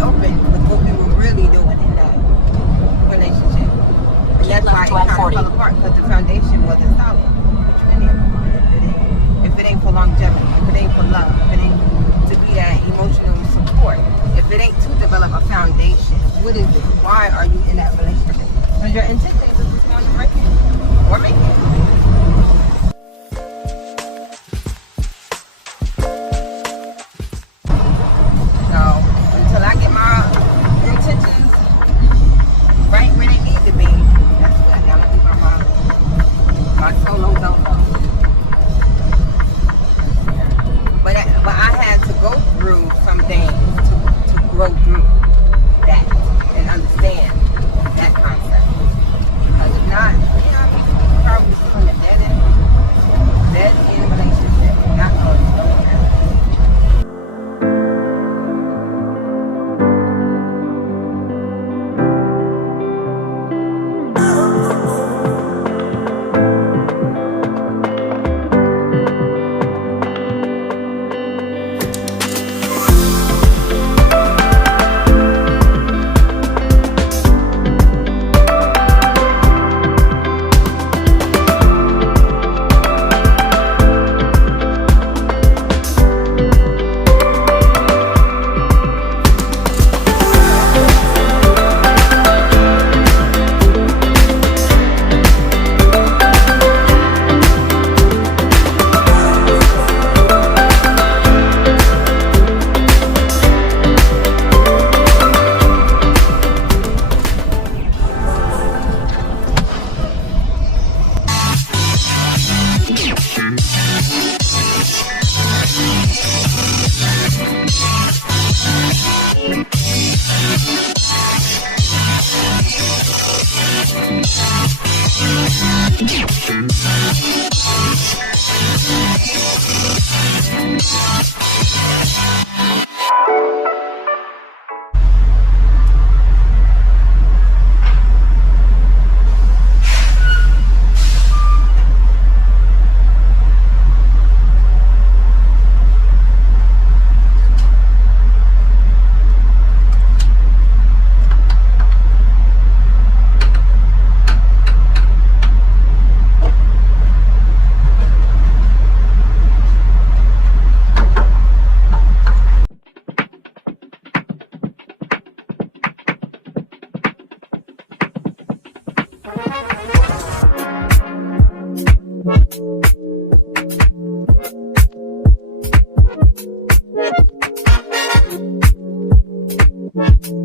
open with what we were really doing in that relationship. And that's why it kind of fell apart, because the foundation wasn't solid. If it ain't for longevity, if it ain't for love, if it ain't to be that emotional support, if it ain't to develop a foundation, what is it? Why are you in that relationship? Because your intentions is just going to break it or make it. So until I get my intentions right where they need to be, that's what I gotta do my solo dolo. But I had to go through some things to grow through that and understand that concept. Because if not, I'm probably still in a dead end relationship, not knowing what's going on.